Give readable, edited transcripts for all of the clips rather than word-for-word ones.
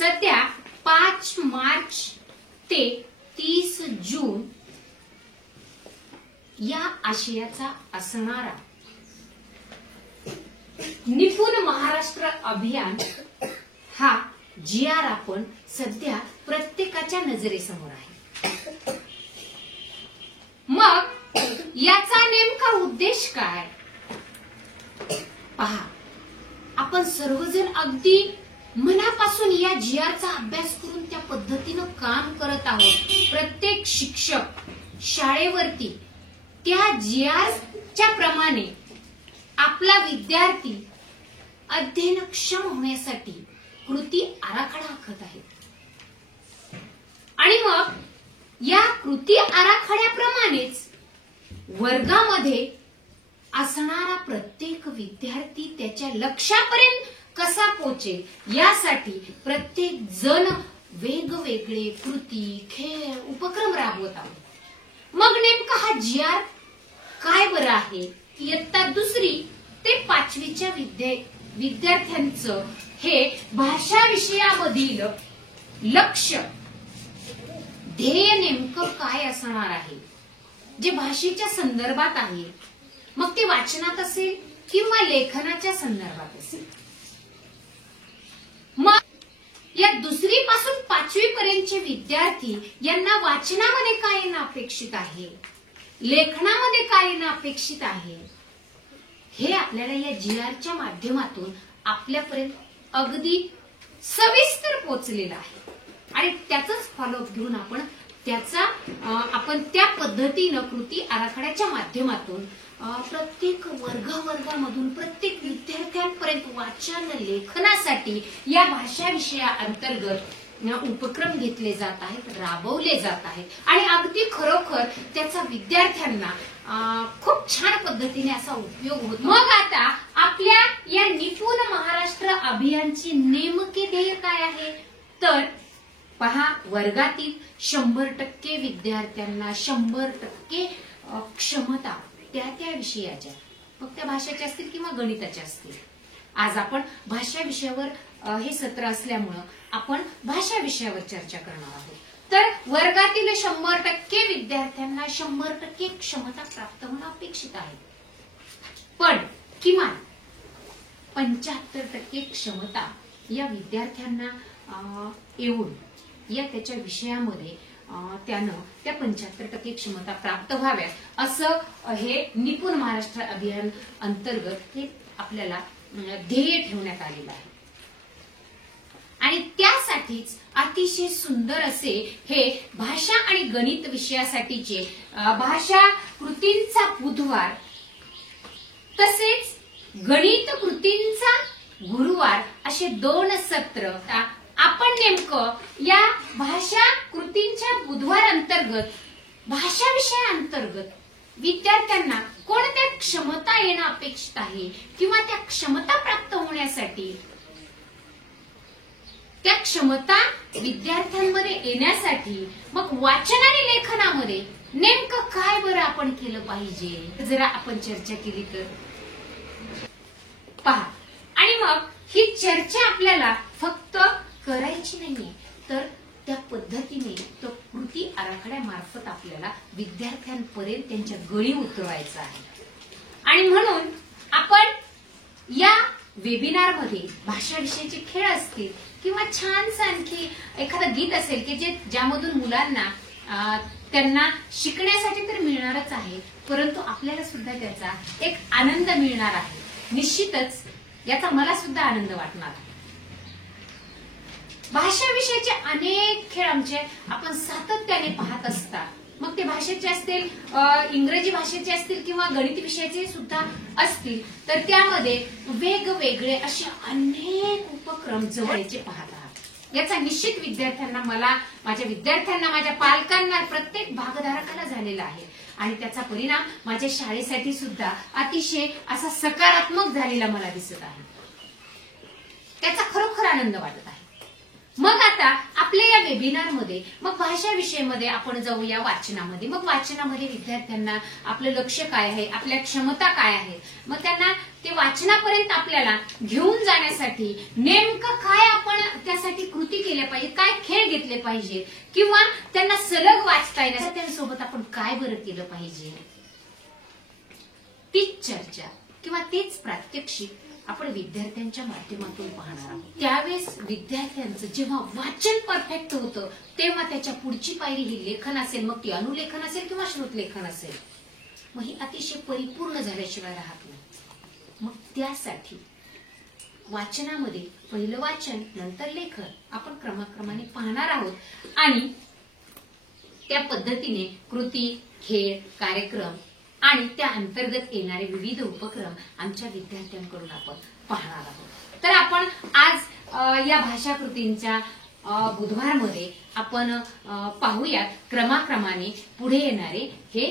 सध्या 5 मार्च ते 30 जून या आशयाचा असणारा निपुण महाराष्ट्र अभियान हा GR आपण सध्या प्रत्येकाच्या नजरेसमोर आहे। मग याचा नेमका उद्देश काय? पहा, आपण सर्वजण अगदी मनापासून या GRचा अभ्यास करून त्या पद्धतीनं काम करत आहोत। प्रत्येक शिक्षक शाळेवरती त्या GRच्या प्रमाणे आपला विद्यार्थी अध्ययनक्षम होण्यासाठी कृती आराखडा आखत आहे। आणि मग या कृती आराखड्याप्रमाणेच वर्गामध्ये असणारा प्रत्येक विद्यार्थी त्याच्या लक्ष्यापर्यंत कसा पोहोचेल यासाठी प्रत्येक जण वेगवेगळे कृती, खेळ, उपक्रम राबवत आहोत। मग नेमका हा GR काय बरं आहे? इयत्ता 2री ते 5वीच्या विद्यार्थ्यांचं हे भाषा विषयामधील लक्ष्य, ध्येय नेमकं काय असणार आहे, जे भाषेच्या संदर्भात आहे। मग ते वाचनात असेल किंवा लेखनाच्या संदर्भात असेल। मग या 2री पासून 5वी पर्यंतचे विद्यार्थी यांना वाचनामध्ये काय येणं अपेक्षित आहे, लेखनामध्ये काय येणं अपेक्षित आहे, हे आपल्याला या GRच्या माध्यमातून आपल्यापर्यंत अगदी सविस्तर पोहोचलेलं आहे। आणि त्याचंच फॉलोअप घेऊन आपण त्या पद्धतीनं कृती आराखड्याच्या माध्यमातून प्रत्येक वर्गामधून प्रत्येक विद्यार्थ्यांपर्यंत वाचन लेखनासाठी या भाषा विषयाअंतर्गत उपक्रम घेतले जात आहेत, राबवले जात आहेत। आणि अगदी खरोखर त्याचा विद्यार्थ्यांना खूप छान पद्धतीने असा उपयोग होतो। मग आता आपल्या या निपुण महाराष्ट्र अभियानची नेमके ध्येय काय आहे? तर पहा, वर्गातील 100% विद्यार्थ्यांना 100% क्षमता त्या विषयाच्या, मग त्या भाषेच्या असतील किंवा गणिताच्या असतील। आज आपण भाषा विषयावर हे सत्र असल्यामुळं आपण भाषा विषयावर चर्चा करणार आहोत। तर वर्गातील 100% विद्यार्थ्यांना 100% क्षमता प्राप्त होणं अपेक्षित आहे, पण किमान 75% क्षमता या विद्यार्थ्यांना येऊन या त्याच्या विषयामध्ये त्यानं त्या 75% क्षमता प्राप्त व्हाव्यात असं हे निपुण महाराष्ट्र अभियान अंतर्गत हे आपल्याला ध्येय ठेवण्यात आलेलं आहे। आणि त्यासाठीच अतिशय सुंदर असे हे भाषा आणि गणित विषयासाठीचे भाषा कृतींचा बुधवार तसेच गणित कृतींचा गुरुवार असे 2 सत्र आपण नेमकं या भाषा कृतींच्या बुधवार अंतर्गत भाषा विषयाअंतर्गत विद्यार्थ्यांना कोणत्या क्षमता येणं अपेक्षित आहे किंवा त्या क्षमता प्राप्त होण्यासाठी, त्या क्षमता विद्यार्थ्यांमध्ये येण्यासाठी मग वाचन आणि लेखनामध्ये नेमकं काय बरं आपण केलं पाहिजे जरा आपण चर्चा केली तर पहा। आणि मग ही चर्चा आपल्याला फक्त करायची नाहीये, तर त्या पद्धतीने तो कृती आराखड्यामार्फत आपल्याला विद्यार्थ्यांपर्यंत त्यांच्या गळी उतरवायचा आहे। आणि म्हणून आपण या वेबिनार मध्ये भाषा विषयाचे खेळ असतील किंवा छानसं आणखी एखादं गीत असेल की ज्यामधून मुलांना त्यांना शिकण्यासाठी तर मिळणारच आहे, परंतु आपल्याला सुद्धा त्याचा एक आनंद मिळणार आहे। निश्चितच याचा मला सुद्धा आनंद वाटणार आहे। भाषा विषयाचे अनेक खेळ आमचे आपण सातत्याने पाहत असतात, मग ते भाषेचे असतील, इंग्रजी भाषेचे असतील किंवा गणित विषयाचे सुद्धा असतील, तर त्यामध्ये वेगवेगळे असे अनेक उपक्रम जवळचे पाहत आहात। याचा निश्चित विद्यार्थ्यांना, माझ्या विद्यार्थ्यांना, माझ्या पालकांना, प्रत्येक भागधारकाला झालेला आहे। आणि त्याचा परिणाम माझ्या शाळेसाठी सुद्धा अतिशय असा सकारात्मक झालेला मला दिसत आहे। त्याचा खरोखर आनंद वाटत आहे। मग आता आपल्या या वेबिनार मध्ये मग भाषा विषयामध्ये आपण जाऊया वाचनामध्ये। मग वाचनामध्ये विद्यार्थ्यांना आपलं लक्ष्य काय आहे, आपल्या क्षमता काय आहे, मग त्यांना ते वाचनापर्यंत आपल्याला घेऊन जाण्यासाठी नेमकं काय आपण त्यासाठी कृती केल्या केल्या पाहिजेत, काय खेळ घेतले पाहिजे, किंवा त्यांना सलग वाचता येण्यासाठी त्यांच्यासोबत आपण काय बरं केलं पाहिजे, तीच चर्चा किंवा तेच प्रात्यक्षिक आपण विद्यार्थ्यांच्या माध्यमातून पाहणार आहोत. त्यावेळेस विद्यार्थ्यांचं जेव्हा वाचन परफेक्ट होतं तेव्हा त्याच्या पुढची पायरी ही लेखन असेल, मग ती अनुलेखन असेल किंवा श्रुतलेखन असेल, मग ही अतिशय परिपूर्ण झाल्याशिवाय राहत नाही. मग त्यासाठी वाचनामध्ये पहिलं वाचन नंतर लेखन आपण क्रमाक्रमाने पाहणार आहोत आणि त्या पद्धतीने कृती, खेळ, कार्यक्रम आणि त्या अंतर्गत येणारे विविध उपक्रम आमच्या विद्यार्थ्यांकडून आपण पाहणार आहोत. तर आपण आज या भाषा कृतींच्या बुधवारमध्ये आपण पाहूयात क्रमाक्रमाने पुढे येणारे हे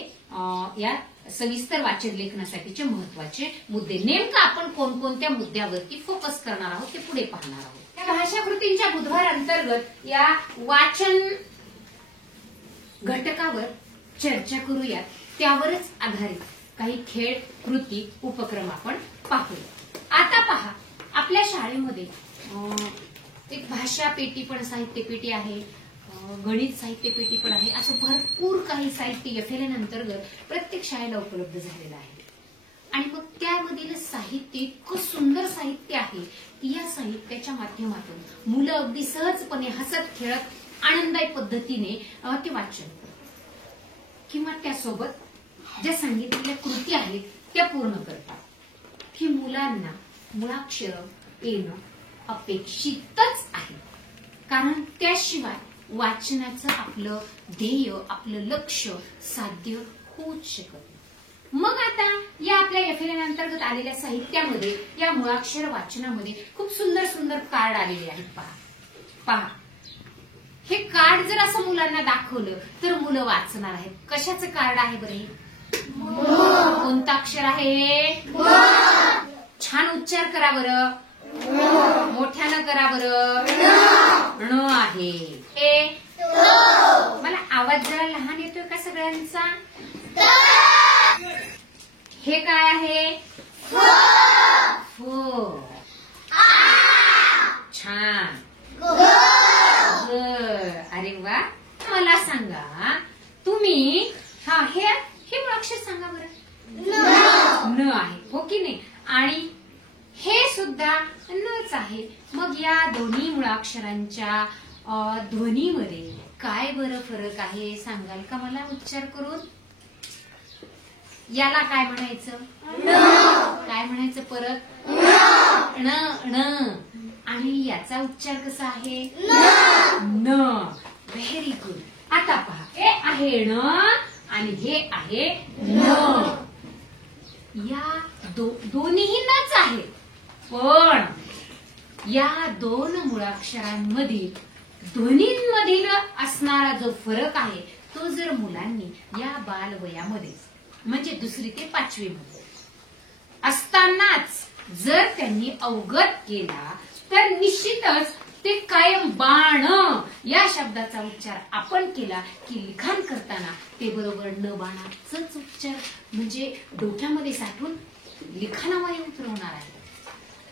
या सविस्तर वाचन लेखनासाठीचे महत्वाचे मुद्दे. नेमकं आपण कोणकोणत्या मुद्द्यावरती फोकस करणार आहोत ते पुढे पाहणार आहोत. या भाषा कृतींच्या बुधवार अंतर्गत या वाचन घटकावर चर्चा करूयात. त्यावरच आधारित काही खेळ, कृती, उपक्रम आपण पाहूया. आता पहा, आपल्या शाळेमध्ये एक भाषा पेटी पण, साहित्य पेटी आहे, गणित साहित्य पेटी पण आहे. असं भरपूर काही साहित्य FLN अंतर्गत प्रत्येक शाळेला उपलब्ध झालेलं आहे. आणि मग त्यामधील साहित्य इतकं सुंदर साहित्य आहे की या साहित्याच्या माध्यमातून मुलं अगदी सहजपणे हसत खेळत आनंदायी पद्धतीने ते वाचन किंवा त्यासोबत ज्या सांगितलेल्या कृती आहेत त्या पूर्ण करतात. ही मुलांना मुळाक्षर येणं अपेक्षितच आहे, कारण त्याशिवाय वाचनाचं आपलं ध्येय, आपलं लक्ष साध्य होऊच शकत नाही. मग आता या आपल्या FLN अंतर्गत आलेल्या साहित्यामध्ये या मुळाक्षर वाचनामध्ये खूप सुंदर सुंदर कार्ड आलेले आहेत. पहा, हे कार्ड जर असं मुलांना दाखवलं तर मुलं वाचणार आहेत. कशाचं कार्ड आहे बरे? कोणतं अक्षर आहे? छान उच्चार करा बरं, मोठ्यानं करा बरं. ण आहे. मला आवाज जरा लहान येतोय का सगळ्यांचा? हे काय आहे? फो. छान. अरे वा. मला सांगा तुम्ही, हा हे मुळाक्षर सांगा बरं. न आहे, हो की नाही? आणि हे सुद्धा नच आहे. मग या दोन्ही मुळाक्षरांच्या ध्वनीमध्ये काय बरं फरक आहे सांगाल का मला उच्चार करून? याला काय म्हणायचं? काय म्हणायचं परत? ण. आणि याचा उच्चार कसा आहे? न. Very good. आता पहा, हे आहे ण आणि हे आहे न. या दोन्हीही नच आहे, पण या दोन मुळाक्षरांमधील ध्वनींमधील असणारा जो फरक आहे तो जर मुलांनी या बालवयामध्ये म्हणजे 2री ते 5वी मध्ये असतानाच जर त्यांनी अवगत केला तर निश्चितच ते कायम बाण या शब्दाचा उच्चार आपण केला की लिखाण करताना ते बरोबर न बाणाचाच उच्चार म्हणजे डोक्यामध्ये साठवून लिखाणामध्ये उतरवणार आहे.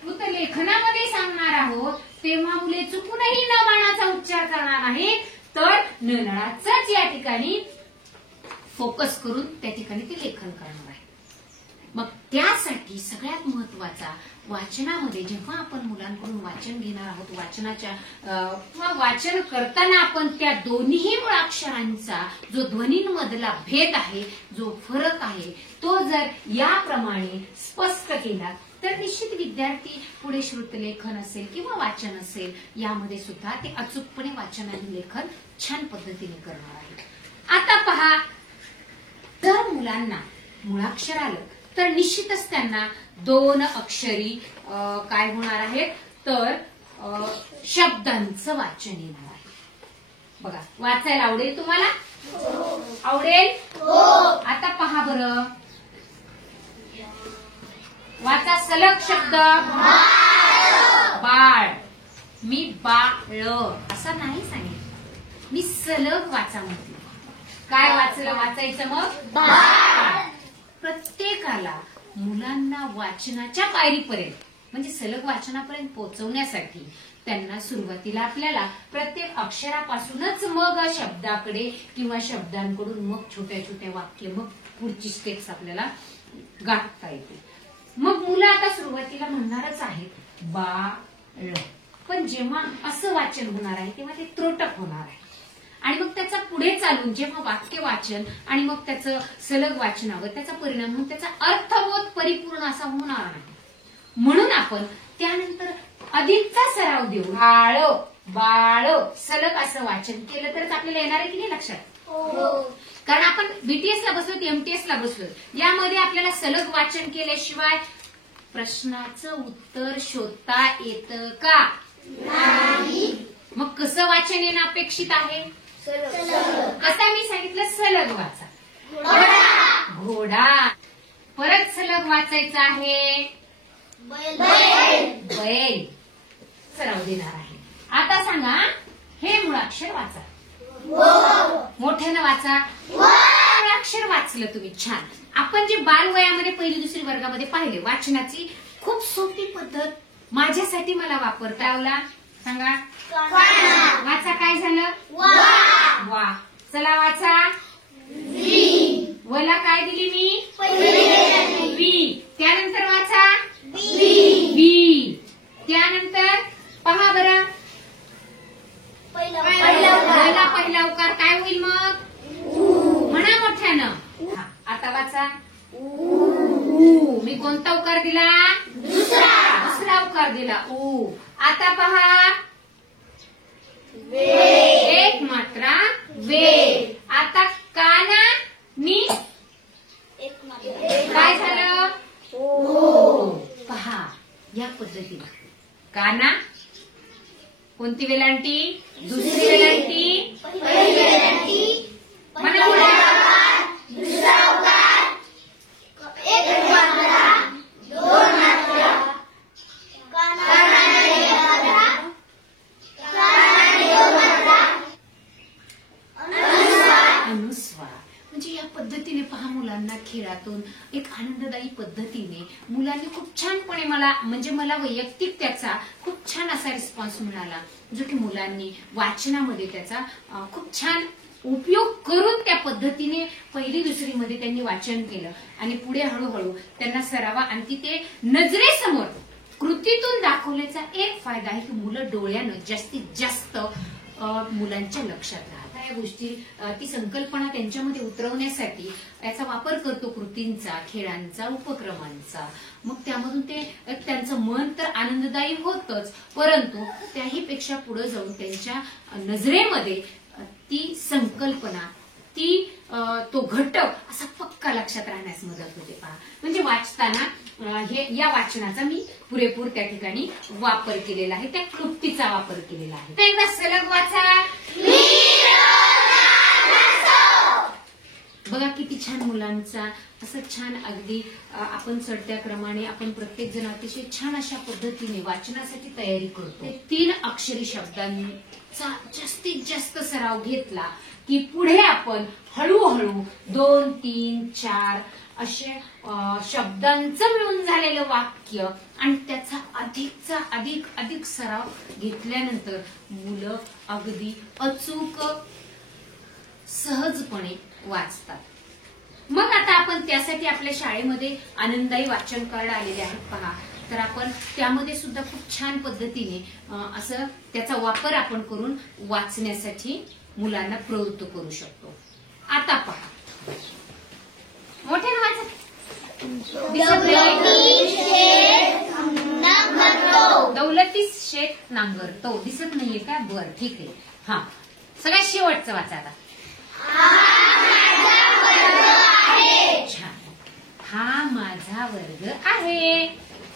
तर लेखनामध्ये सांगणार आहोत तेव्हा मुले चुकूनही न बाणाचा उच्चार करणार नाही, तर नळाचाच या ठिकाणी फोकस करून त्या ठिकाणी ते लेखन करणार आहे. मग त्यासाठी सगळ्यात महत्वाचा वाचनामध्ये जेव्हा आपण मुलांकडून वाचन घेणार आहोत, वाचनाच्या किंवा वाचन करताना आपण त्या दोन्ही मुळाक्षरांचा जो ध्वनींमधला भेद आहे, जो फरक आहे, तो जर याप्रमाणे स्पष्ट केला तर निश्चित विद्यार्थी पुढे श्रुतलेखन असेल किंवा वाचन असेल यामध्ये सुद्धा ते अचूकपणे वाचन आणि लेखन छान पद्धतीने करणार आहे. आता पहा, जर मुलांना मुळाक्षर आलं तर निश्चितच त्यांना 2 अक्षरी काय होणार आहेत, तर शब्दांचं वाचन येणार आहे. बघा, वाचायला आवडेल तुम्हाला? आवडेल? आता पहा बरं, वाचा सलग शब्द. बाळ. मी बाळ असं नाही सांगितलं, मी सलग वाचा म्हटलं. काय वाचायचं मग? बाळ. प्रत्येकाला मुलांना वाचनाच्या पायरीपर्यंत म्हणजे सलग वाचनापर्यंत पोहोचवण्यासाठी त्यांना सुरुवातीला आपल्याला प्रत्येक अक्षरापासूनच मग शब्दाकडे किंवा शब्दांकडून मग छोट्या छोट्या वाक्य, मग पुढची स्टेप्स आपल्याला गाठता येते. मग मुलं आता सुरुवातीला म्हणणारच आहेत बाळ, पण जेव्हा असं वाचन होणार आहे तेव्हा ते त्रोटक होणार आहे. आणि मग त्याचा पुढे चालून जेव्हा वाक्य वाचन आणि मग त्याचं सलग वाचनावर त्याचा परिणाम होऊन त्याचा अर्थबोध परिपूर्ण असा होणार नाही. म्हणून आपण त्यानंतर अधिकचा सराव देऊन बाळ बाळ सलग असं वाचन केलं तरच आपल्याला येणार आहे की नाही लक्षात. कारण आपण बीटीएसला बसलो, एमटीएसला बसलो, यामध्ये आपल्याला सलग वाचन केल्याशिवाय प्रश्नाचं उत्तर शोधता येतं का? नाही. मग कसं वाचन येणं अपेक्षित आहे? कसं मी सांगितलं, सलग वाचा. घोडा. परत सलग वाचायचं आहे बैल. सराव देणार आहे. आता सांगा, हे मुळाक्षर वाचा. मोठ्यानं वाचा. मुळाक्षर वाचलं तुम्ही, छान. आपण जे बालवयामध्ये पहिली दुसरी वर्गामध्ये पाहिले वाचनाची खूप सोपी पद्धत माझ्यासाठी मला वापरता आला. सांगा, वाचा. काय झालं? वा. चला वाचा. वला काय दिली मी? बी. त्यानंतर वाचा बी. त्यानंतर पहा बरं, पहिला उकार काय होईल मग? म्हणा मोठ्यानं. आता वाचा. मी कोणता उकार दिला? दुसरा उकार दिला. आता पहा, एक मात्रा वे. आता काना नी काय झालं? पहा, या पद्धतीने काना कोणती वेलांटी? दुसरी वेलांटी. अनुस्वार. म्हणजे या पद्धतीने पहा, मुलांना खेळातून एक आनंददायी पद्धतीने मुलांनी खूप छानपणे मला वैयक्तिक त्याचा खूप छान असा रिस्पॉन्स मिळाला, जो की मुलांनी वाचनामध्ये त्याचा खूप छान उपयोग करून त्या पद्धतीने पहिली दुसरी मध्ये त्यांनी वाचन केलं. आणि पुढे हळूहळू त्यांना सरावा आणखी ते नजरेसमोर कृतीतून दाखवण्याचा एक फायदा आहे की मुलं डोळ्यानं जास्तीत जास्त मुलांच्या लक्षात राहतात. या गोष्टी, ती संकल्पना त्यांच्यामध्ये उतरवण्यासाठी याचा वापर करतो, कृतींचा, खेळांचा, उपक्रमांचा. मग त्यामधून ते त्यांचं मन तर आनंददायी होतच, परंतु त्याही पेक्षा पुढे जाऊन त्यांच्या नजरेमध्ये ती संकल्पना, तो घटक असा पक्का लक्षात राहण्यास मदत होते. पहा, म्हणजे वाचताना या वाचनाचा मी पुरेपूर त्या ठिकाणी वापर केलेला आहे, त्या क्लुप्तीचा वापर केलेला आहे. एकदा सलग वाचा. बघा किती छान मुलांचा असं छान अगदी आपण चढत्या क्रमाने आपण प्रत्येक जण अतिशय छान अशा पद्धतीने वाचनासाठी तयारी करतो. 3 अक्षरी शब्दांचा जास्तीत जास्त सराव घेतला की पुढे आपण हळूहळू 2, 3, 4 असे शब्दांचं मिळून झालेलं वाक्य आणि त्याचा अधिक सराव घेतल्यानंतर मुलं अगदी अचूक सहजपणे वाचतात. मग आता आपण त्यासाठी आपल्या शाळेमध्ये आनंददायी वाचन कार्ड आलेले आहेत पहा, तर आपण त्यामध्ये सुद्धा खूप छान पद्धतीने असं त्याचा वापर आपण करून वाचण्यासाठी मुलांना प्रवृत्त करू शकतो. आता पहा, मोठ्यानं वाचा. दौलती शेठ नांगरतो. दिसत नाहीये का? बरं, ठीक आहे. हा, सगळ्यात शेवटचं वाचा आता. हा माझा वर्ग आहे.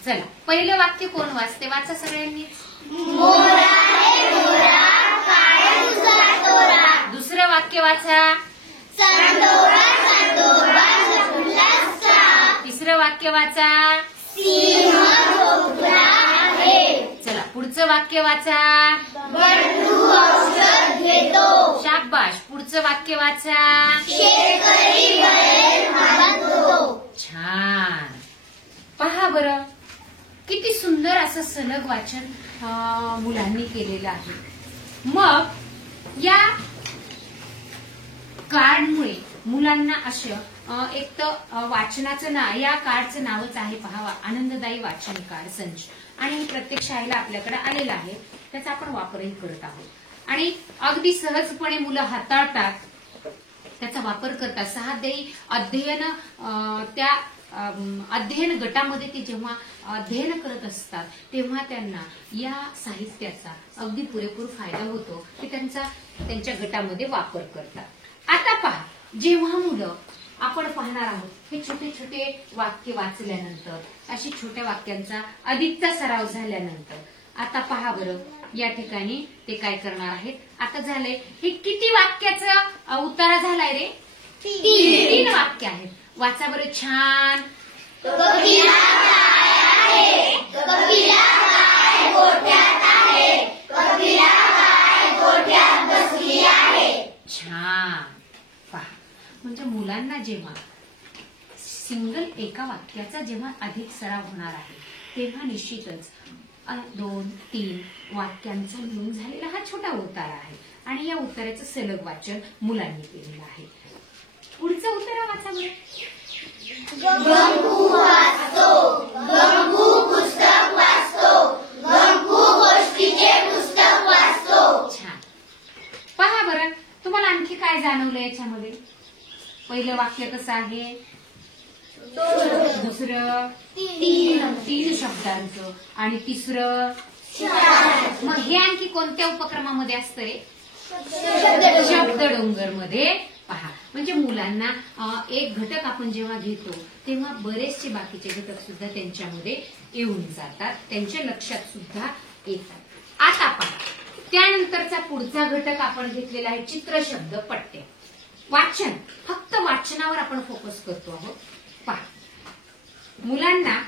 चला, पहिलं वाक्य कोण वाचते? वाचा सगळ्यांनी. दुसरं वाक्य वाचा. तिसरं वाक्य वाचा. चला, पुढचं वाक्य वाचा. शाबाश. पुढचं वाक्य वाचा. छान. पहा बरं, किती सुंदर असं सलग वाचन मुलांनी केलेलं आहे. मग या कार्डमुळे मुलांना असं एक तर वाचनाचं या कार्डचं नावच आहे पहा, आनंददायी वाचन कार्ड संच, आणि हे प्रत्येक शाळेला आपल्याकडे आलेलं आहे. त्याचा आपण वापरही करत आहोत आणि अगदी सहजपणे मुलं हाताळतात, त्याचा वापर करतात. सहाध्यायी अध्ययन त्या अध्ययन गटामध्ये ते जेव्हा अध्ययन करत असतात तेव्हा त्यांना या साहित्याचा अगदी पुरेपूर फायदा होतो, की त्यांच्या गटामध्ये वापर करतात. आता पहा, जेव्हा मुलं आपण पाहणार आहोत हे छोटे छोटे वाक्य वाचल्यानंतर, अशी छोट्या वाक्यांचा अधिकचा सराव झाल्यानंतर, आता पहा बरं या ठिकाणी ते काय करणार आहेत. आता झालंय हे किती वाक्याचा उतारा झालाय रे? 3 वाक्य आहेत. वाचा बरं छान. छान. पहा, म्हणजे मुलांना जेव्हा सिंगल एका वाक्याचा जेव्हा अधिक सराव होणार आहे तेव्हा निश्चितच 2-3 वाक्यांचा मिळून झालेला हा छोटा उतारा आहे आणि या उताराचं सलग वाचन मुलांनी केलेलं आहे. पुढचा उतारा वाचा बरं. गंगू वाचतो, गंगू पुस्तक वाचतो, गंगू गोष्टीचे पुस्तक वाचतो. छान. पहा बरं, तुम्हाला आणखी काय जाणवलं याच्यामध्ये? पहिलं वाक्य कसं आहे? दुसरं 3 शब्दांचं आणि तिसरं. मग हे आणखी कोणत्या उपक्रमामध्ये असतं रे? शब्द डोंगर मध्ये. पहा, म्हणजे मुलांना एक घटक आपण जेव्हा घेतो तेव्हा बरेचसे बाकीचे घटक सुद्धा त्यांच्यामध्ये येऊन जातात, त्यांच्या लक्षात सुद्धा येतात. आता पहा, त्यानंतरचा पुढचा घटक आपण घेतलेला आहे चित्र शब्द पट्ट्या. वाचन, फक्त वाचनावर आपण फोकस करतो आहोत. पहा, मुलांना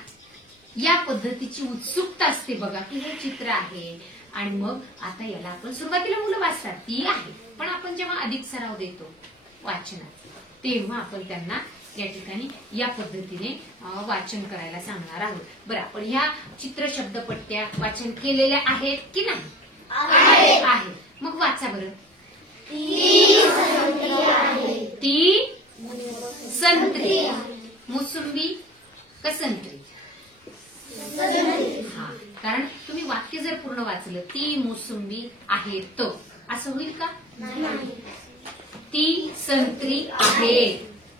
या पद्धतीची उत्सुकता असते बघा, की हे चित्र आहे आणि मग आता याला आपण सुरुवातीला मुलं वाचतात ती आहे, पण आपण जेव्हा अधिक सराव देतो वाचनात तेव्हा आपण त्यांना या ठिकाणी या पद्धतीने वाचन करायला सांगणार आहोत. बरं, आपण ह्या चित्र शब्द पट्ट्या वाचन केलेल्या आहेत की नाही? आहे. मग वाचा बरं. ती संत्री. मोसंबी का संत्री? हा, कारण तुम्ही वाक्य जर पूर्ण वाचलं, ती मोसंबी आहे तो, असं होईल का? ती संत्री आहे.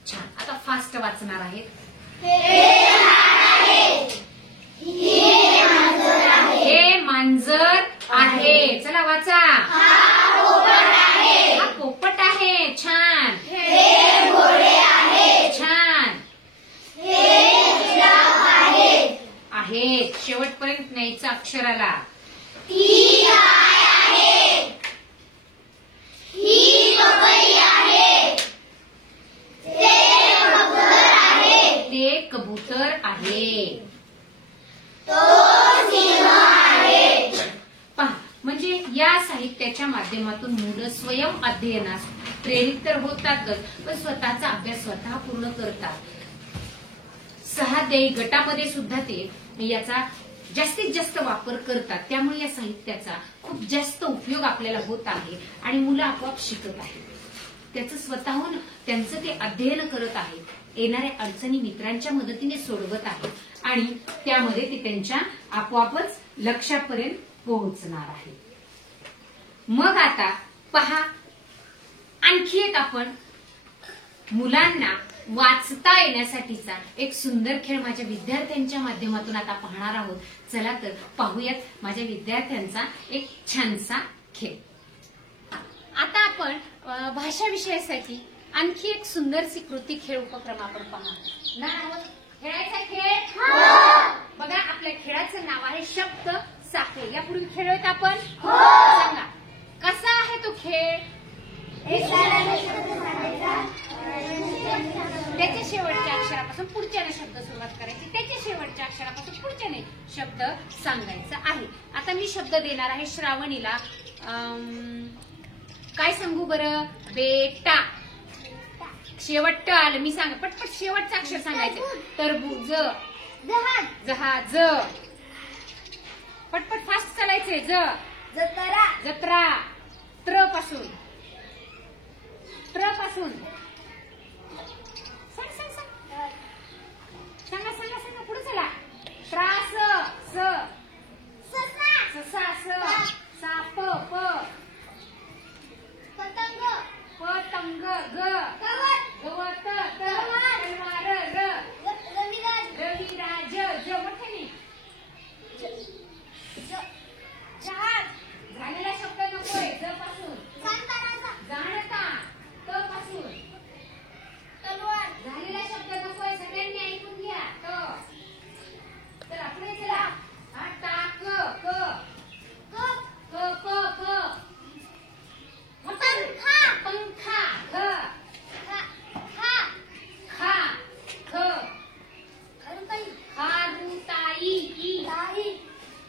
छान. आता फास्ट वाचणार आहेत. हे मांजर आहे. चला वाचा. हा पोपट आहे. छान. छान आहे. शेवटपर्यंत न्यायचं अक्षराला. ते कबूतर आहे. पहा, म्हणजे या साहित्याच्या माध्यमातून मुलं स्वयं अध्ययनास प्रेरित तर होतातच, पण स्वतःचा अभ्यास स्वतः पूर्ण करतात. सहाध्यायी गटामध्ये सुद्धा ते याचा जास्तीत जास्त वापर करतात. त्यामुळे या साहित्याचा खूप जास्त उपयोग आपल्याला होत आहे आणि मुलं आपोआप शिकत आहेत. त्याचं स्वतःहून त्यांचं ते अध्ययन करत आहेत, येणाऱ्या अडचणी मित्रांच्या मदतीने सोडवत आहेत आणि त्यामध्ये ते त्यांच्या आपोआपच लक्ष्यापर्यंत पोहोचणार आहे. मग आता पहा, आणखी एक आपण मुलांना वाचता येण्यासाठीचा एक सुंदर खेळ माझ्या विद्यार्थ्यांच्या माध्यमातून आता पाहणार आहोत. चला तर पाहूयात माझ्या विद्यार्थ्यांचा एक छानसा खेळ. आता आपण भाषा विषयासाठी आणखी एक सुंदरशी कृती खेळ उपक्रम आपण पाहणार आहोत. खेळायचा खेळ बघा, आपल्या खेळाचं नाव आहे शब्द साखळी. यापूर्वी खेळत आपण सांगा कसा आहे तो खेळ? त्याच्या शेवटच्या अक्षरापासून पुढच्याने शब्द सुरुवात करायची, त्याच्या शेवटच्या अक्षरापासून पुढच्याने शब्द सांगायचा आहे. आता मी शब्द देणार आहे श्रावणीला. काय सांगू बरं? बेटा. शेवट आलं, मी सांग पटपट शेवटचं अक्षर सांगायचं. टरबूज. जहाज. पटपट फास्ट चालायचंय. जत्रा जत्रा. त्र पासून. त्र पासून. सांग सांग सांग. सांगा सांगा सांगा. पुढे चला. त्रास. स. ससा. स. साप. प. पतंग पतंग. ग. गवत. त. तलवार. र. रविराज रविराज. ज मोठ्याने. जहाज. झालेला शब्द नकोय. ज पासून. जाणता. त पासून. तलवार झालेला शब्द नकोय. सगळ्यांनी ऐकून घ्या. त. चला पुढे चला. हा टाक. क. क. क. क. पंखा पंखा. ख. खा. ख. खारुताई.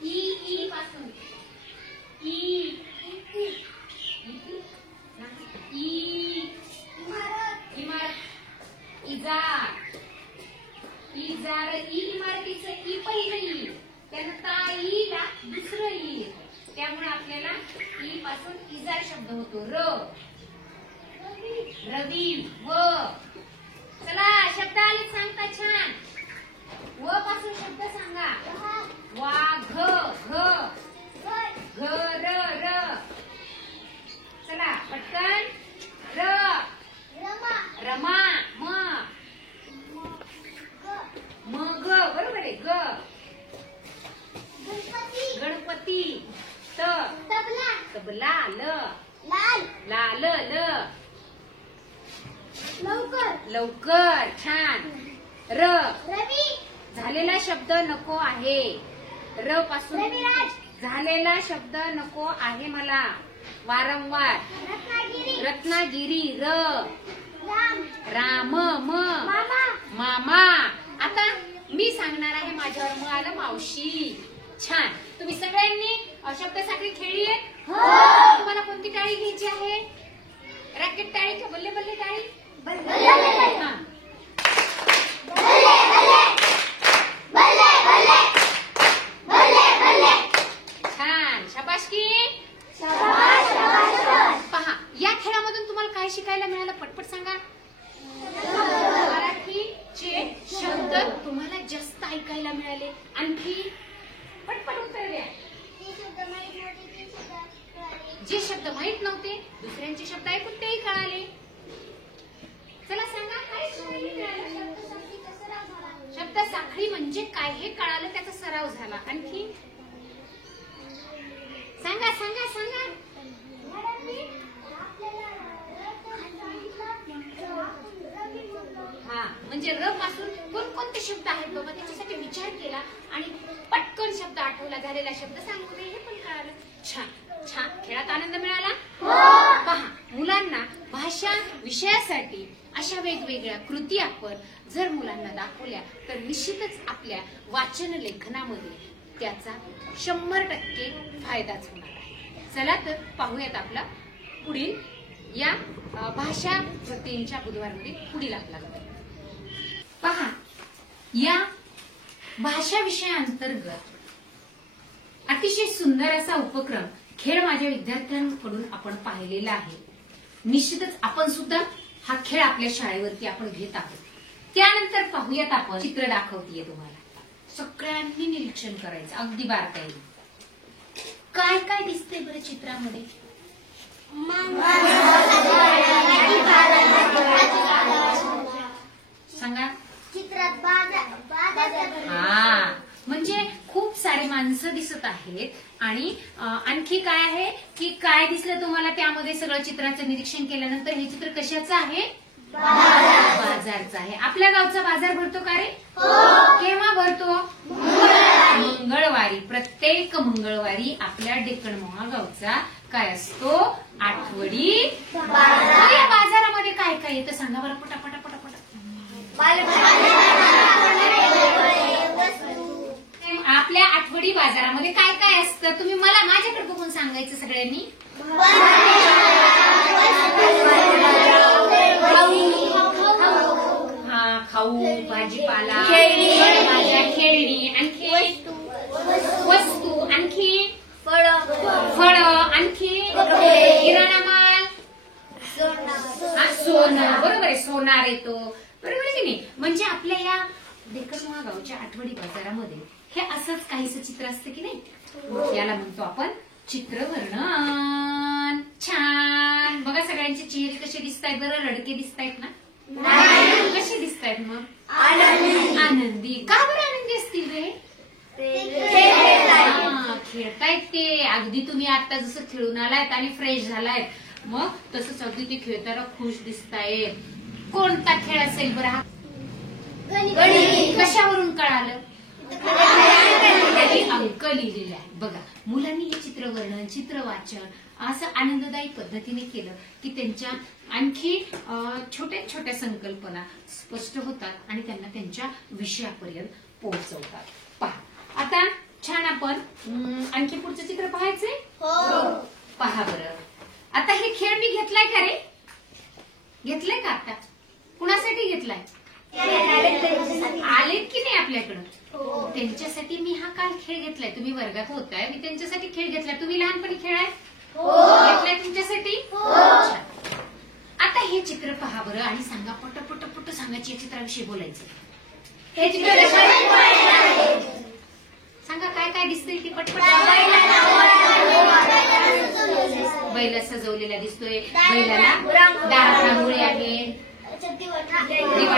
ई पासून. ई. इमारत. इजार. ई इमारतीचं ई पहिलं ई. त्यानं ताईला दुसरं ई. त्यामुळे आपल्याला ई पासून इजार शब्द होतो. र. रवी. व. चला शब्द आले सांगता छान. व पासून शब्द सांगा. वाघ. घ. घर. र. चला पटकन. र. रमा. म. मग. बरोबर आहे. ग. गणपती. त. तबला. ल. लाल. ल. लवकर. छान. र. रवी झालेला शब्द नको आहे. र पासून. रविराज. झालेला शब्द नको आहे मला. वारंवार. रत्नागिरी. र. राम. म. मामा. आता मी सांगणार आहे. माझ्यावर म आलं. मावशी. छान. तुम्ही सगळ्यांनी शब्द साखळी खेळली आहे. तुम्हाला कोणती टाळी घ्यायची आहे? रॅकेट टाळी का बल्ले बल्ले टाळी? हा. छान. शाबासकी. पहा या खेळामधून तुम्हाला काय शिकायला मिळालं? पटपट सांगा. मराठीचे शब्द तुम्हाला जास्त ऐकायला मिळाले. आणखी पटपट उत्तर द्या. जे शब्द माहित नव्हते दुसऱ्यांचे शब्द ऐकून तेही कळाले. चला सांगा काय मिळालं? शब्द साखळी म्हणजे काय हे कळालं. त्याचा सराव झाला. आणखी सांगा सांगा सांगा. हा म्हणजे र पासून कोणकोणते शब्द आहेत बाबा त्याच्यासाठी विचार केला आणि पटकन शब्द आठवला. झालेला शब्द सांगू नये हे पण कळालं. छान छान. खेळात आनंद मिळाला. पहा मुलांना भाषा विषयासाठी अशा वेगवेगळ्या कृती आपण जर मुलांना दाखवल्या तर निश्चितच आपल्या वाचन लेखनामध्ये त्याचा 100% फायदाच होणार आहे. चला तर पाहूयात आपला पुढील या भाषा कृतींच्या बुधवारमध्ये पुढील आपला पहा. या भाषा विषयाअंतर्गत अतिशय सुंदर असा उपक्रम खेळ माझ्या विद्यार्थ्यांकडून आपण पाहिलेला आहे. निश्चितच आपण सुद्धा हा खेळ आपल्या शाळेवरती आपण घेत आहोत. त्यानंतर पाहूयात आपण चित्र दाखवतीये तुम्हाला. सगळ्यांनी निरीक्षण करायचं अगदी बारकाईने. काय काय दिसतंय बरं चित्रामध्ये? सांगा. चित्रात हा म्हणजे खूप सारे माणसं दिसत आहेत आणि आणखी काय आहे की काय दिसलं तुम्हाला त्यामध्ये? सगळं चित्राचं निरीक्षण केल्यानंतर हे चित्र कशाचं आहे? बाजारचं आहे. आपल्या गावचा बाजार भरतो का रे? केव्हा भरतो? मंगळवारी. प्रत्येक मंगळवारी आपल्या डेक्कनमोहा गावचा काय असतो? आठवडी बाजार. या बाजारामध्ये काय काय येतं सांगा बरं पटापटा पटापटा. आपल्या आठवडी बाजारामध्ये काय काय असतं तुम्ही मला माझ्याकडे बघून सांगायचं सगळ्यांनी. हा खाऊ भाजीपाला भाज्या खेळणी आणखी वस्तू आणखी सोनं, बरोबर आहे, सोनार येतो, बरोबर आहे की नाही. म्हणजे आपल्या या डेक्कन गावच्या आठवडी बाजारामध्ये हे असंच काहीसं चित्र असतं की नाही. याला म्हणतो आपण चित्रवर्णन. छान. बघा सगळ्यांचे चेहरे कसे दिसतायत बरं, रडके दिसतायत ना. कसे दिसतायत मग? आनंदी. का बरं आनंदी असतील रे? खेळतायत ते. अगदी तुम्ही आता जसं खेळून आलायत आणि फ्रेश झालायत मग तसंच अगदी ते खेळताना खुश दिसतायत. कोणता खेळ असेल बरं हा? कशावरून कळालं? अंक लिहिलेले आहे. बघा मुलांनी हे चित्रवर्णन, चित्र वाचन असं आनंददायी पद्धतीने केलं की त्यांच्या आणखी छोट्या छोट्या संकल्पना स्पष्ट होतात आणि त्यांना त्यांच्या विषयापर्यंत पोहोचवतात. पहा आता छान आपण आणखी पुढचं चित्र पाहायचंय. पहा बरं, आता हे खेळ मी घेतलाय का रे? घेतलाय का? आता कुणासाठी घेतलाय? आलेत की नाही आपल्याकडं? त्यांच्यासाठी मी हा काल खेळ घेतलाय. तुम्ही वर्गात होताय, मी त्यांच्यासाठी खेळ घेतलाय. तुम्ही लहानपणी खेळाय घेतलाय तुमच्यासाठी. आता हे चित्र पहा बरं आणि सांगा, पट पट पट सांगायची. या चित्राविषयी बोलायचं. हे चित्र सांगा काय काय दिसतंय ते पटपट. बैला सजवलेला दिसतोय. बैलाला दारात रांगोळी आहे, दिवा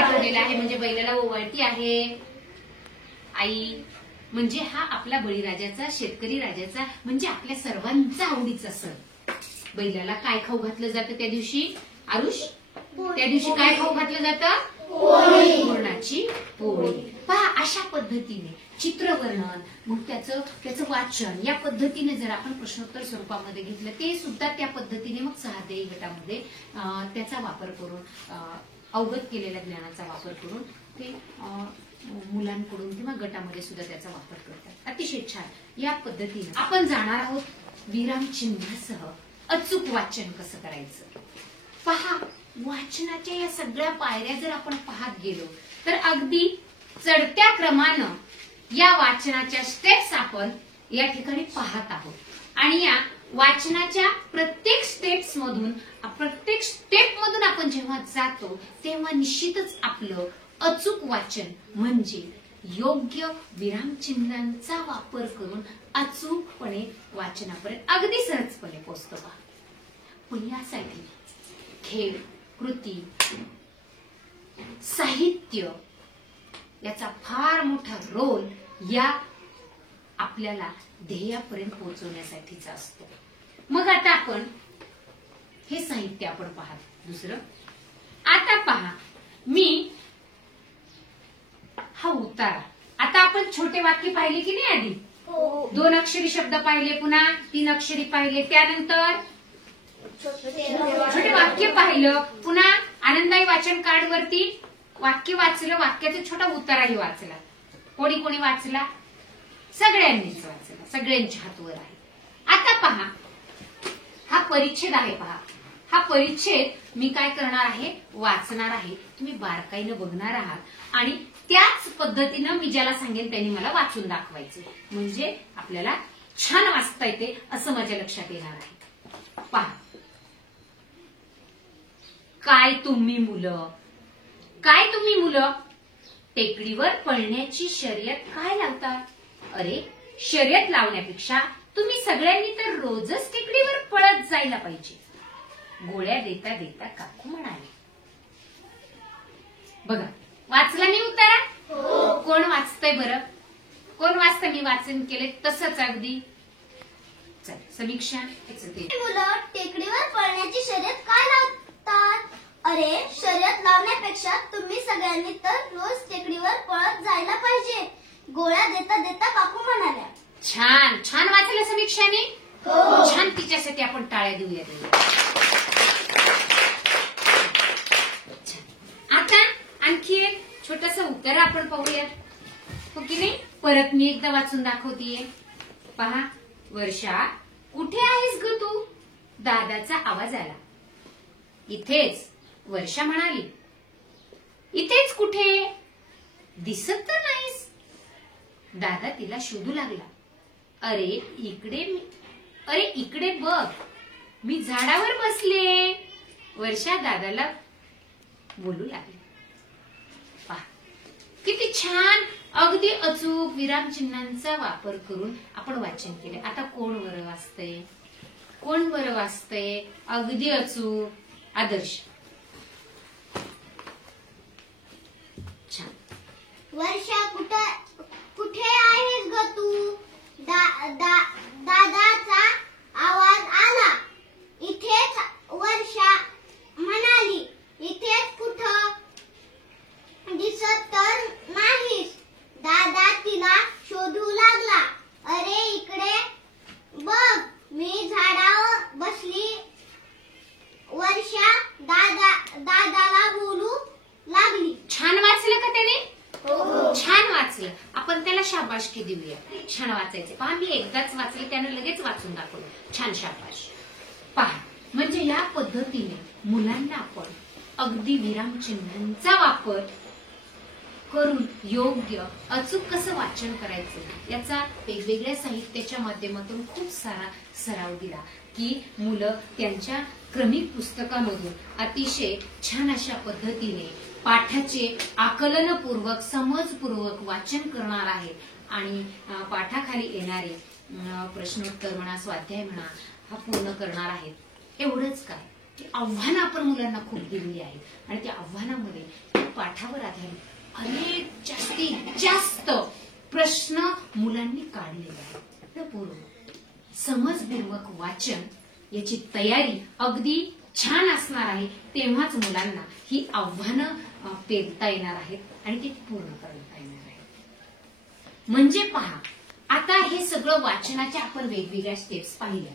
ठेवलेला आहे म्हणजे बैलाला ओवाळती आहे आई. म्हणजे हा आपला बळीराजाचा, शेतकरी राजाचा म्हणजे आपल्या सर्वांचा आवडीचा सण. बैलाला काय खाऊ घातलं जातं त्या दिवशी? आरुष, त्या दिवशी काय खाऊ घातलं जातं? पुरणाची पोळी. पहा अशा पद्धतीने चित्रवर्णन मग त्याचं वाचन या पद्धतीने जर आपण प्रश्नोत्तर स्वरूपामध्ये घेतलं ते सुद्धा त्या पद्धतीने मग सहाध्यायी गटामध्ये त्याचा वापर करून अवगत केलेल्या ज्ञानाचा वापर करून ते मुलांकडून किंवा गटामध्ये सुद्धा त्याचा वापर करतात. अतिशय छान. या पद्धतीने आपण जाणार आहोत विरामचिन्हासह अचूक वाचन कसं करायचं. पहा वाचनाच्या या सगळ्या पायऱ्या जर आपण पाहत गेलो तर अगदी चढत्या क्रमानं या वाचनाच्या स्टेप्स आपण या ठिकाणी पाहत आहोत आणि या वाचनाच्या प्रत्येक स्टेप्स मधून आपण जेव्हा जातो तेव्हा निश्चितच आपलं अचूक वाचन म्हणजे योग्य विरामचिन्हांचा वापर करून अचूकपणे वाचनापर्यंत अगदी सहजपणे पोहोचतो. पण यासाठी खेळ, कृती, साहित्य याचा फार मोठा रोल या आपल्याला ध्येयापर्यंत पोहोचवण्यासाठीचा असतो. मग आता आपण हे साहित्य आपण पाहत. दुसरं आता पहा, मी हा उतारा. आता आपण छोटे वाक्य पाहिले की नाही? आधी 2 अक्षरी शब्द पाहिले, पुन्हा 3 अक्षरी पाहिले, त्यानंतर छोटे वाक्य पाहिलं, पुन्हा आनंदाई वाचन कार्ड वरती वाक्य वाचलं, वाक्याचा छोटा उताराही वाचला. कोणी कोणी वाचला? सगळ्यांनीच वाचला, सगळ्यांच्या हातवर आहे. आता पहा हा परिच्छेद आहे. पहा हा परिच्छेद मी काय करणार आहे? वाचणार आहे. तुम्ही बारकाईनं बघणार आहात आणि त्याच पद्धतीनं मी ज्याला सांगेन त्यांनी मला वाचून दाखवायचे म्हणजे आपल्याला छान वाचता येते असं माझ्या लक्षात येणार आहे. पहा, काय तुम्ही मुलं टेकडीवर पळण्याची शर्यत काय लावतात? अरे शर्यत लावण्यापेक्षा तुम्ही सगळ्यांनी तर रोजच टेकडीवर पळत जायला पाहिजे. गोळ्या देता देता काकू म्हणाले. बघा वाचला मी उतारा? कोण वाचतंय बरं? कोण वाचतं? मी वाचन केले तसंच अगदी. चल समीक्षा. मुलं टेकडीवर पळण्याची शर्यत काय लावतात? अरे शर्यत लावण्यापेक्षा तुम्ही सगळ्यांनी तर रोज टेकडीवर पळत जायला पाहिजे. गोळ्या देता देता काकू म्हणाल्या. छान छान वाचलं समीक्षाने. छान. तिच्यासाठी आपण टाळ्या देऊया. आता आणखी एक छोटस उत्तर आपण पाहूयात, हो की नाही? परत मी एकदा वाचून दाखवतीये. पहा, वर्षा कुठे आहेस ग तू? दादाचा आवाज आला. इथेच, वर्षा म्हणाली. इथेच कुठे? दिसत तर नाहीस. दादा तिला शोधू लागला. अरे इकडे बघ, मी झाडावर बसले. वर्षा दादाला बोलू लागले. पहा किती छान अगदी अचूक विरामचिन्हांचा वापर करून आपण वाचन केले. आता कोण बरं वाचतंय, कोण बरं वाचतंय? अगदी अचूक आदर्श. छान. वर्षा कुठे आहेस ग तू? दादाचा आवाज आला. इथेच वर्षा म्हणाली. इथेच कुठं? दिसत तर नाहीस. दादा तिला शोधू लागला. अरे इकडे बघ, मी झाडावर बसली. वर्षा दादाला बोलू लागली. छान वाचलं का त्याने? छान वाचलं. आपण त्याला शाबासकी देऊया. छान वाचायचे. पहा मी एकदाच वाचले, त्याने लगेच वाचून दाखवलं. छान शाबास. पहा म्हणजे या पद्धतीने मुलांना आपण अगदी विरामचिन्हांचा वापर करून योग्य अचूक कसं वाचन करायचं याचा वेगवेगळ्या साहित्याच्या माध्यमातून खूप सारा सराव दिला की मुलं त्यांच्या क्रमिक पुस्तकामधून अतिशय छान अशा पद्धतीने पाठाचे आकलनपूर्वक समजपूर्वक वाचन करणार आहेत आणि पाठाखाली येणारे प्रश्नोत्तर म्हणा, स्वाध्याय म्हणा हा पूर्ण करणार आहेत. एवढंच काय की आव्हानं आपण मुलांना खूप दिलेली आहेत आणि त्या आव्हानामध्ये पाठावर आधारित अनेक जास्तीत जास्त प्रश्न मुलांनी काढलेले आहेत. पूर्व समजपूर्वक वाचन याची तयारी अगदी छान असणार आहे. तेव्हाच मुलांना ही आव्हानं पेलता येणार आहेत आणि ती पूर्ण करता येणार आहेत. म्हणजे पहा आता हे सगळं वाचनाच्या आपण वेगवेगळ्या स्टेप्स पाहिल्या.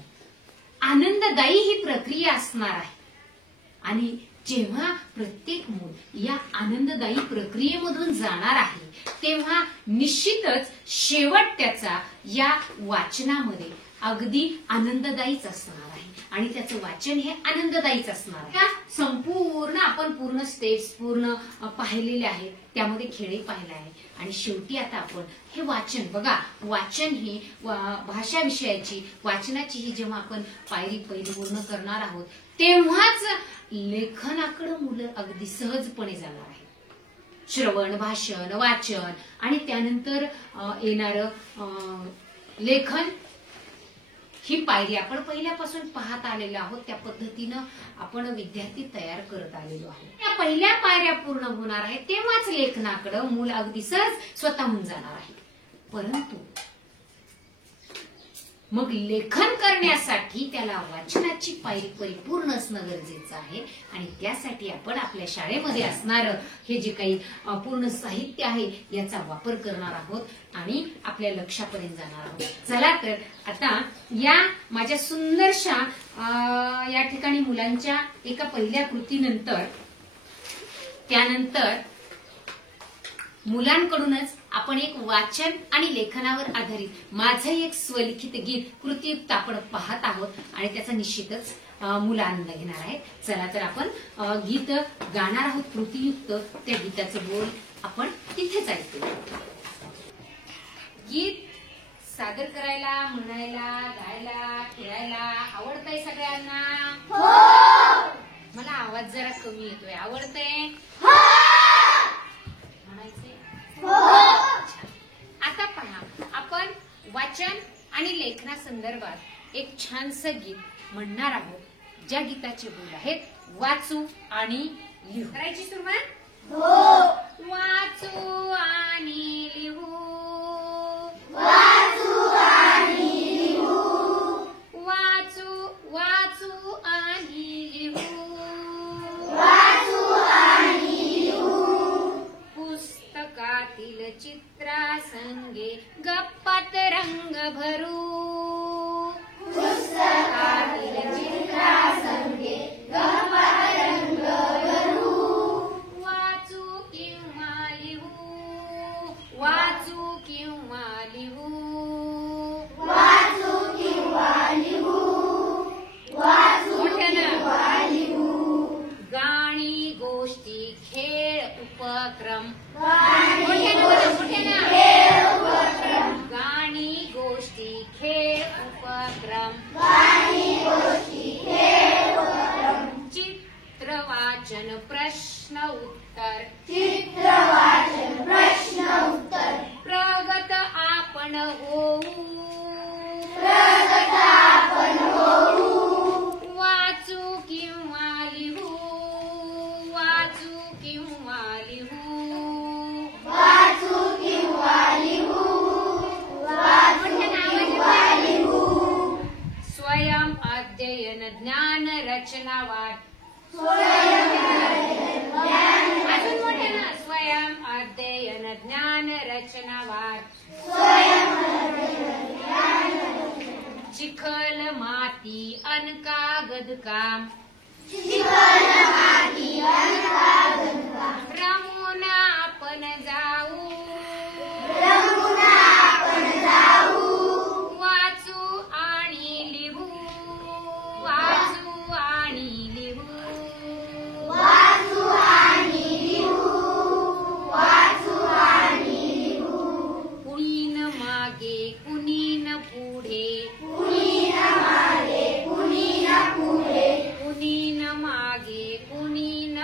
आनंददायी ही प्रक्रिया असणार आहे आणि जेव्हा प्रत्येक मूल या आनंददायी प्रक्रियेमधून जाणार आहे तेव्हा निश्चितच शेवट त्याचा या वाचनामध्ये अगदी आनंददायीच असणार आहे आणि त्याचं वाचन हे आनंददायीच असणार आहे. संपूर्ण आपण पूर्ण स्टेप्स पूर्ण पाहिलेले आहेत. त्यामध्ये खेळही पाहिला आहे आणि शेवटी आता आपण हे वाचन बघा. वाचन ही भाषा विषयाची वाचनाची ही जेव्हा आपण पायरी पूर्ण करणार आहोत तेव्हाच लेखनाकडे मुलं अगदी सहजपणे जाणार आहे. श्रवण, भाषण, वाचन आणि त्यानंतर येणारं लेखन ही पायरी आपण पहिल्यापासून पाहत आलेलो आहोत. त्या पद्धतीनं आपण विद्यार्थी तयार करत आलेलो आहोत. या पहिल्या पायऱ्या पूर्ण होणार आहेत तेव्हाच लेखनाकडे मूल अगदी सहज स्वतःहून जाणार आहे. परंतु मग लेखन करण्यासाठी त्याला वाचनाची पायरी परिपूर्ण असणं गरजेचं आहे आणि त्यासाठी आपण आपल्या शाळेमध्ये असणारं हे जे काही पूर्ण साहित्य आहे याचा वापर करणार आहोत आणि आपल्या लक्ष्यापर्यंत जाणार आहोत. चला तर आता या माझ्या सुंदरशा या ठिकाणी मुलांच्या एका पहिल्या कृतीनंतर त्यानंतर मुलांकडूनच आपण एक वाचन आणि लेखनावर आधारित माझं एक स्वलिखित गीत कृतीयुक्त आपण पाहत आहोत आणि त्याचा निश्चितच मुलं आनंद घेणार आहेत. चला तर आपण गीत गाणार आहोत कृतीयुक्त. त्या गीताचे बोल आपण तिथेच ऐकू. गीत सादर करायला, म्हणायला, गायला, खेळायला आवडतंय सगळ्यांना? मला आवाज जरा कमी येतोय. आवडतंय? आता पहा आपण वाचन आणि लेखना संदर्भात एक छानसं गीत म्हणणार आहोत ज्या गीताचे बोल आहेत वाचू आणि लिहू. करायची सुरुवात? वाचू आणि लिहू, वाचू आणि लिहू, वाचू वाचू आणि लिहू, वाचू आणि लिहू, पुस्तकातील चित्रासंगे गप्पात रंग भरू, पुस्तकातील चित्रासंगे गप्पात रंग भरू, वाचू किंवा लिहू, वाचू किंवा लिहू, वाचू किंवा लिहू, वाचू किंवा लिहू, गाणी, गोष्टी, खेळ, उपक्रम, गाणी, गोष्टी, खेळ, उपक्रम, गाणी, गोष्टी, खेळ, उपक्रम, चित्र वाचन, प्रश्न उत्तर चित्रवाचन प्रश्न उत्तर प्रगत आपण होऊ प्रगत आपण होऊ वाचू किंवा लिहू वाचू किंवा लिहू वाचू किंवा लिहू वाचू किंवा लिहू स्वयं अध्ययन ज्ञान रचना वाट अजून मोठे ना स्वयं अध्ययन ज्ञान रचना वाट चिखल माती अन कागद काम रमून आपण जाऊ वाचू आणि लिहू वाचू आणि लिहू कुणी न मागे कुणी न पुढे कुणी न मागे कुणी न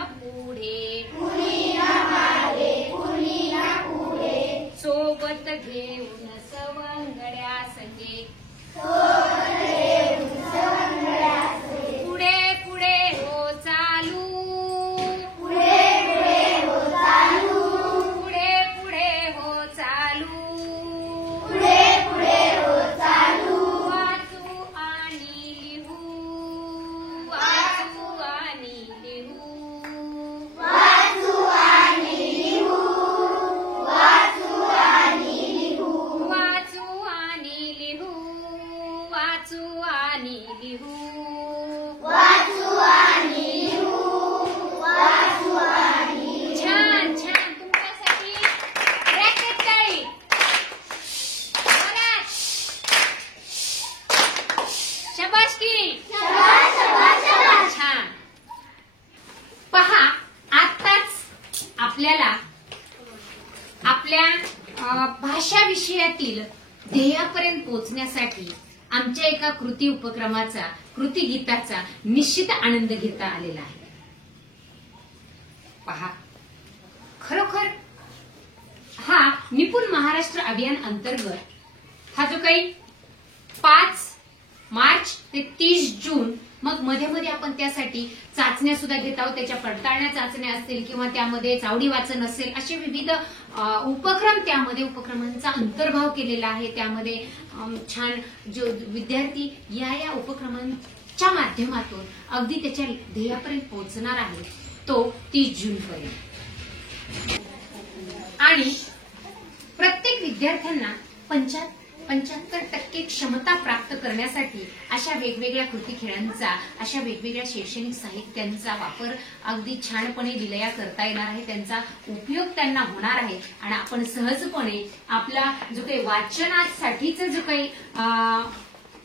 पुढे सोबत घेऊन सवंगड्या सगे पुढे पुढे हो चालू पुढे पुढे हो चालू वाचू आणि लिहू वाचू आणि लिहू वाचू आणि लिहू वाचू आणि लिहू छान छान तुमच्यासाठी रॅकेट टाळी जोरात. शाबासकी छान. पहा आताच आपल्याला आपल्या भाषा विषयातील ध्येयापर्यंत पोहोचण्यासाठी आमच्या एका कृती उपक्रमाचा कृती गीताचा निश्चित आनंद घेता आलेला आहे. पहा खरोखर हा निपुण महाराष्ट्र अभियान अंतर्गत हा जो काही 5 मार्च ते 30 जून मग मध्ये मध्ये आपण त्यासाठी चाचण्या सुद्धा घेत आहोत. त्याच्या पडताळण्या चाचण्या असतील किंवा त्यामध्ये चावडी वाचन असेल असे विविध उपक्रम त्यामध्ये उपक्रमांचा अंतर्भाव केलेला आहे. त्यामध्ये छान जो विद्यार्थी या उपक्रमांच्या माध्यमातून अगदी त्याच्या ध्येयापर्यंत पोहोचणार आहे तो 30 जून पर्यंत. आणि प्रत्येक विद्यार्थ्यांना 75% क्षमता प्राप्त करण्यासाठी अशा वेगवेगळ्या कृती खेळांचा अशा वेगवेगळ्या शैक्षणिक साहित्यांचा वापर अगदी छानपणे विलया करता येणार आहे. त्यांचा उपयोग त्यांना होणार आहे आणि आपण सहजपणे आपला जो काही वाचनासाठीचा जो काही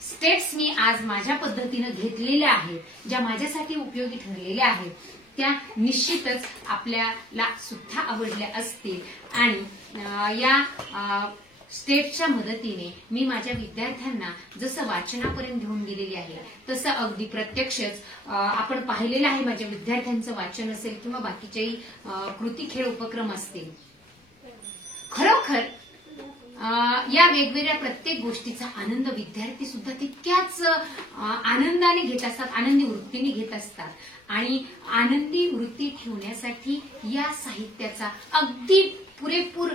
स्टेप्स मी आज माझ्या पद्धतीनं घेतलेल्या आहेत ज्या माझ्यासाठी उपयोगी ठरलेल्या आहेत त्या निश्चितच आपल्याला सुद्धा आवडल्या असतील. आणि या स्टेप्सच्या मदतीने मी माझ्या विद्यार्थ्यांना जसं वाचनापर्यंत घेऊन गेलेली आहे तसं अगदी प्रत्यक्षच आपण पाहिलेलं आहे. माझ्या विद्यार्थ्यांचं वाचन असेल किंवा बाकीच्याही कृती खेळ उपक्रम असतील. खरोखर या वेगवेगळ्या प्रत्येक गोष्टीचा आनंद विद्यार्थी सुद्धा तितक्याच आनंदाने घेत असतात, आनंदी वृत्तीने घेत असतात. आणि आनंदी वृत्ती ठेवण्यासाठी या साहित्याचा अगदी पुरेपूर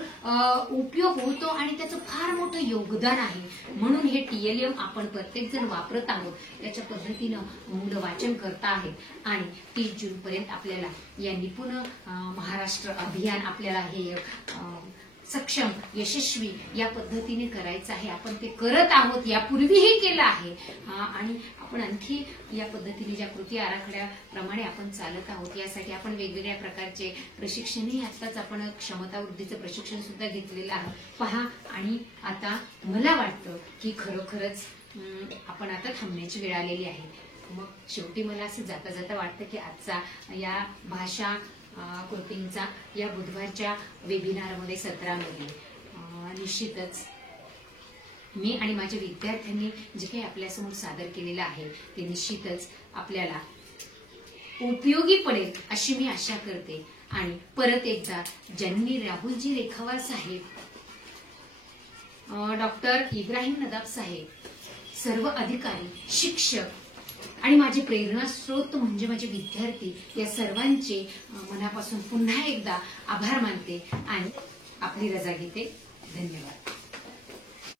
उपयोग होतो आणि त्याचं फार मोठं योगदान आहे. म्हणून हे TLM आपण प्रत्येक जण वापरत आहोत. त्याच्या पद्धतीनं मुलं वाचन करता आहेत आणि 30 जून पर्यंत आपल्याला या निपुण महाराष्ट्र अभियान आपल्याला हे सक्षम यशस्वी या पद्धतीने करायचं आहे. आपण ते करत आहोत, यापूर्वीही केलं आहे आणि आपण आणखी या पद्धतीने ज्या कृती आराखड्याप्रमाणे आपण चालत आहोत यासाठी आपण वेगवेगळ्या प्रकारचे प्रशिक्षणही आताच आपण क्षमता वृद्धीचं प्रशिक्षण सुद्धा घेतलेलं आहे. पहा आणि आता मला वाटतं की खरोखरच आपण आता थांबण्याची वेळ आलेली आहे. मग शेवटी मला असं जाता जाता वाटतं की आजचा या भाषा कृतींचा या बुधवारच्या वेबिनारमध्ये सत्रामध्ये निश्चितच मी आणि माझ्या विद्यार्थ्यांनी जे काही आपल्यासमोर सादर केलेलं आहे ते निश्चितच आपल्याला उपयोगी पडेल अशी मी आशा करते. आणि परत एकदा ज्यांनी राहुलजी रेखावार साहेब, डॉक्टर इब्राहिम नदाब साहेब, सर्व अधिकारी, शिक्षक आणि माझे प्रेरणास्रोत म्हणजे माझे विद्यार्थी, या सर्वांचे मनापासून पुन्हा एकदा आभार मानते आणि आपली रजा घेते. धन्यवाद.